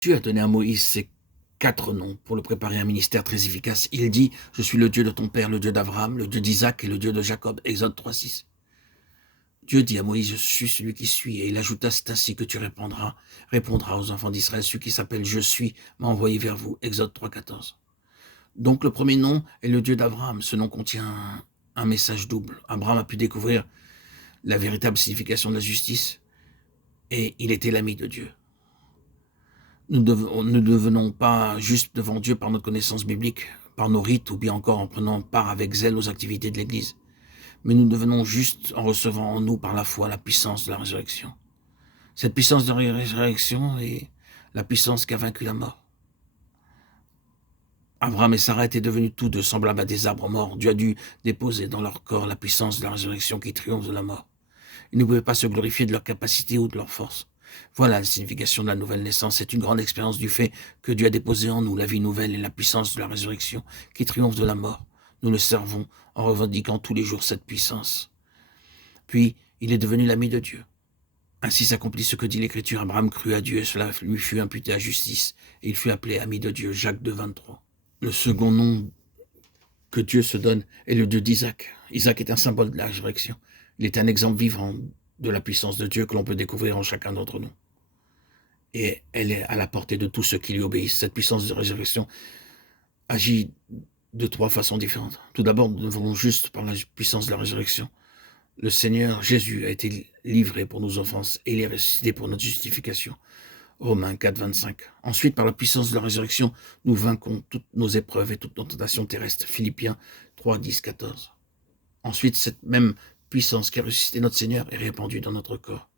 Dieu a donné à Moïse ces 4 noms pour le préparer à un ministère très efficace. Il dit, je suis le Dieu de ton père, le Dieu d'Abraham, le Dieu d'Isaac et le Dieu de Jacob. Exode 3,6. Dieu dit à Moïse, je suis celui qui suis. Et il ajouta, c'est ainsi que tu répondras aux enfants d'Israël, celui qui s'appelle je suis m'a envoyé vers vous. Exode 3,14. Donc le premier nom est le Dieu d'Abraham. Ce nom contient un message double. Abraham a pu découvrir la véritable signification de la justice et il était l'ami de Dieu. Nous ne devenons pas juste devant Dieu par notre connaissance biblique, par nos rites ou bien encore en prenant part avec zèle aux activités de l'Église, mais nous devenons juste en recevant en nous par la foi la puissance de la résurrection. Cette puissance de la résurrection est la puissance qui a vaincu la mort. Abraham et Sarah étaient devenus tous deux semblables à des arbres morts. Dieu a dû déposer dans leur corps la puissance de la résurrection qui triomphe de la mort. Ils ne pouvaient pas se glorifier de leur capacité ou de leur force. Voilà la signification de la nouvelle naissance. C'est une grande expérience du fait que Dieu a déposé en nous la vie nouvelle et la puissance de la résurrection qui triomphe de la mort. Nous le servons en revendiquant tous les jours cette puissance. Puis, il est devenu l'ami de Dieu. Ainsi s'accomplit ce que dit l'Écriture. Abraham crut à Dieu et cela lui fut imputé à justice. Et il fut appelé ami de Dieu. Jacques 2, 23. Le second nom que Dieu se donne est le Dieu d'Isaac. Isaac est un symbole de la résurrection. Il est un exemple vivant de la puissance de Dieu que l'on peut découvrir en chacun d'entre nous. Et elle est à la portée de tous ceux qui lui obéissent. Cette puissance de résurrection agit de 3 façons différentes. Tout d'abord, nous devons juste par la puissance de la résurrection. Le Seigneur Jésus a été livré pour nos offenses et il est ressuscité pour notre justification. Romains 4, 25. Ensuite, par la puissance de la résurrection, nous vaincons toutes nos épreuves et toutes nos tentations terrestres. Philippiens 3, 10, 14. Ensuite, cette même puissance qui a ressuscité notre Seigneur est répandue dans notre corps.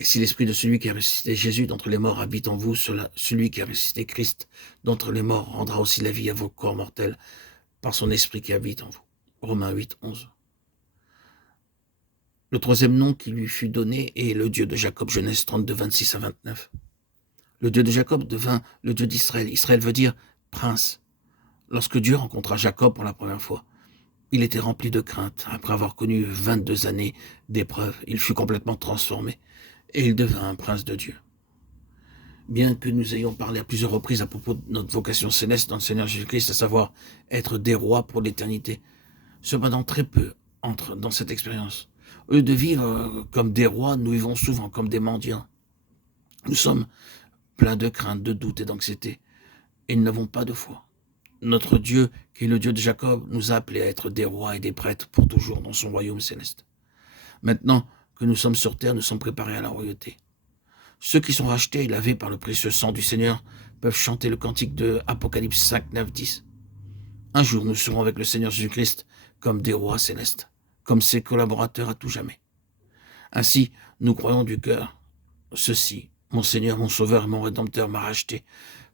Et si l'esprit de celui qui a ressuscité Jésus d'entre les morts habite en vous, celui qui a ressuscité Christ d'entre les morts rendra aussi la vie à vos corps mortels par son esprit qui habite en vous. Romains 8, 11. Le troisième nom qui lui fut donné est le Dieu de Jacob, Genèse 32, 26 à 29. Le Dieu de Jacob devint le Dieu d'Israël. Israël veut dire prince. Lorsque Dieu rencontra Jacob pour la première fois, il était rempli de crainte. Après avoir connu 22 années d'épreuves, il fut complètement transformé et il devint un prince de Dieu. Bien que nous ayons parlé à plusieurs reprises à propos de notre vocation céleste dans le Seigneur Jésus-Christ, à savoir être des rois pour l'éternité, cependant très peu entrent dans cette expérience. Au lieu de vivre comme des rois, nous vivons souvent comme des mendiants. Nous sommes pleins de crainte, de doute et d'anxiété, et nous n'avons pas de foi. Notre Dieu, qui est le Dieu de Jacob, nous a appelés à être des rois et des prêtres pour toujours dans son royaume céleste. Maintenant que nous sommes sur terre, nous sommes préparés à la royauté. Ceux qui sont rachetés et lavés par le précieux sang du Seigneur peuvent chanter le cantique de Apocalypse 5, 9, 10. Un jour, nous serons avec le Seigneur Jésus-Christ comme des rois célestes, comme ses collaborateurs à tout jamais. Ainsi, nous croyons du cœur ceci: mon Seigneur, mon Sauveur et mon Rédempteur m'a racheté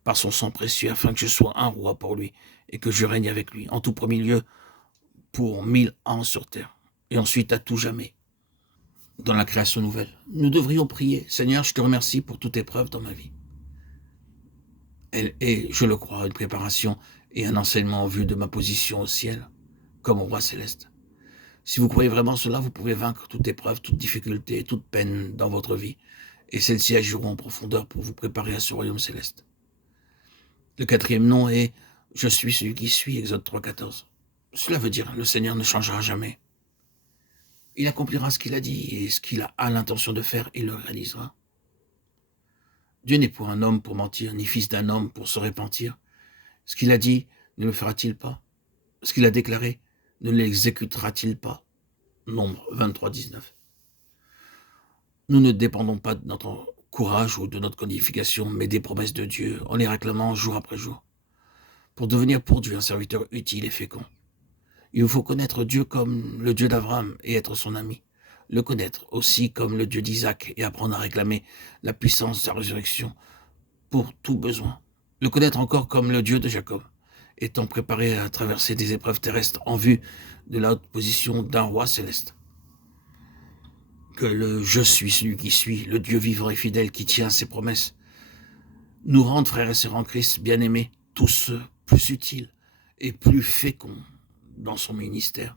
par son sang précieux afin que je sois un roi pour lui et que je règne avec lui, en tout premier lieu pour 1000 ans sur terre et ensuite à tout jamais dans la création nouvelle. Nous devrions prier: Seigneur, je te remercie pour toute épreuve dans ma vie. Elle est, je le crois, une préparation et un enseignement en vue de ma position au ciel comme roi céleste. Si vous croyez vraiment cela, vous pouvez vaincre toute épreuve, toute difficulté, toute peine dans votre vie, et celles-ci agiront en profondeur pour vous préparer à ce royaume céleste. Le quatrième nom est « Je suis celui qui suis », Exode 3, 14. Cela veut dire « Le Seigneur ne changera jamais ». Il accomplira ce qu'il a dit, et ce qu'il a l'intention de faire, il le réalisera. Dieu n'est point un homme pour mentir, ni fils d'un homme pour se repentir. Ce qu'il a dit, ne le fera-t-il pas? Ce qu'il a déclaré, ne l'exécutera-t-il pas? Nombre 23, 19. Nous ne dépendons pas de notre courage ou de notre qualification, mais des promesses de Dieu, en les réclamant jour après jour. Pour devenir pour Dieu un serviteur utile et fécond, il vous faut connaître Dieu comme le Dieu d'Abraham et être son ami. Le connaître aussi comme le Dieu d'Isaac et apprendre à réclamer la puissance de sa résurrection pour tout besoin. Le connaître encore comme le Dieu de Jacob, étant préparé à traverser des épreuves terrestres en vue de la haute position d'un roi céleste. Que le « Je suis celui qui suis », le Dieu vivant et fidèle qui tient ses promesses, nous rende, frères et sœurs en Christ, bien-aimés, tous plus utiles et plus féconds dans son ministère.